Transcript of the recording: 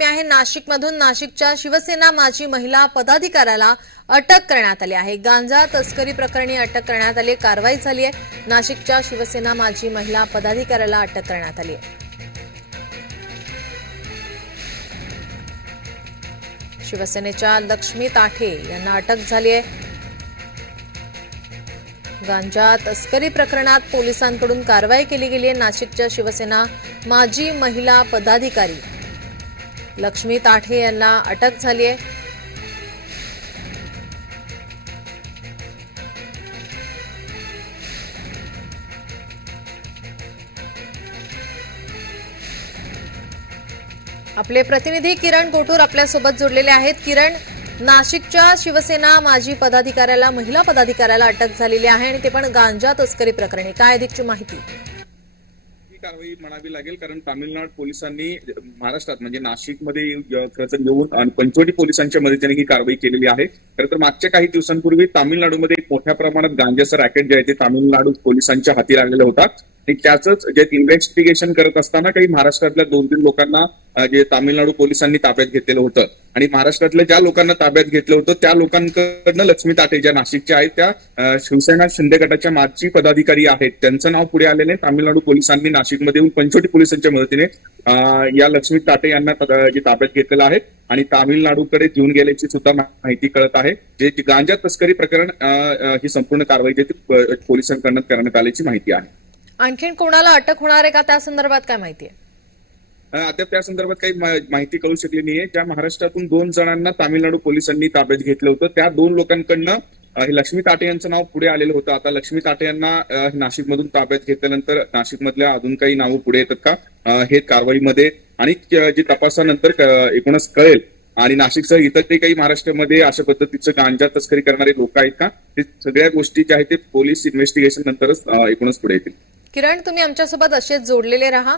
बातमी आहे नाशिकमधून नाशिकच्या शिवसेना माजी महिला पदाधिकाऱ्याला अटक करण्यात आली आहे. गांजा तस्करी प्रकरणी अटक करण्यात आली कारवाई झाली आहे. नाशिकच्या शिवसेना माजी महिला पदाधिकाऱ्याला अटक करण्यात आली आहे. शिवसेनेच्या लक्ष्मी ताठे यांना अटक झाली आहे. गांजा तस्करी प्रकरणात पोलिसांकडून कारवाई केली गेली आहे. नाशिकच्या शिवसेना माजी महिला पदाधिकारी लक्ष्मी ताठे यांना अटक झाली आहे. आपले प्रतिनिधी किरण कोटूर आपल्यासोबत जोडलेले आहेत. किरण नाशिकच्या शिवसेना माजी पदाधिकाऱ्याला महिला पदाधिकाऱ्याला अटक झालेली आहे आणि ते पण गांजा तस्करी प्रकरणी. काय अधिकची माहिती? कारवाई म्हणावी लागेल कारण तामिळनाडू पोलिसांनी महाराष्ट्रात म्हणजे नाशिकमध्ये अ, येऊन आणि पंचवटी पोलिसांच्या मदतीने ही कारवाई केलेली आहे. खरं तर मागच्या काही दिवसांपूर्वी तामिळनाडूमध्ये एक मोठ्या प्रमाणात गांजाचं रॅकेट जे आहे ते तामिळनाडू पोलिसांच्या हाती लागलेलं होता. आणि त्याच जे इन्व्हेस्टिगेशन करत असताना काही महाराष्ट्रातल्या दोन तीन लोकांना जे तामिळनाडू पोलिसांनी ताब्यात घेतलेलं होतं. आणि महाराष्ट्रातल्या ज्या लोकांना ताब्यात घेतलं होतं त्या लोकांकडनं लक्ष्मी ताटे ज्या नाशिकच्या आहेत त्या शिवसेना शिंदे गटाच्या माजी पदाधिकारी आहेत. त्यांचं नाव पुढे आलेले तामिळनाडू पोलिसांनी नाशिकमध्ये येऊन पंचवटी पोलिसांच्या मदतीने या लक्ष्मी ताटे यांना जे ताब्यात घेतलेलं आहे. आणि तामिळनाडूकडे घेऊन गेल्याची सुद्धा माहिती कळत आहे. जे गांजा तस्करी प्रकरण ही संपूर्ण कारवाई जे पोलिसांकडनं करण्यात आल्याची माहिती आहे. आणखीन कोणाला अटक होणार आहे का त्या संदर्भात काय माहिती आहे? अद्याप त्या संदर्भात काही माहिती कळू शकली नाहीये. ज्या महाराष्ट्रातून दोन जणांना तामिळनाडू पोलिसांनी ताब्यात घेतलं होतं त्या दोन लोकांकडनं हे लक्ष्मी ताटे यांचं नाव पुढे आलेलं होतं. आता लक्ष्मी ताटे यांना नाशिकमधून ताब्यात घेतल्यानंतर नाशिकमधल्या अजून काही नावं पुढे येतात का? हे कारवाईमध्ये आणि जे जी तपासानंतर एकूणच कळेल. आणि नाशिकसह ते काही महाराष्ट्रामध्ये अशा पद्धतीचं गांजा तस्करी करणारे लोक आहेत का? ते सगळ्या गोष्टी ज्या आहेत ते पोलीस इन्व्हेस्टिगेशन नंतरच एकूणच पुढे येतील. किरण तुम्ही आमच्यासोबत असेच जोडलेले राहा.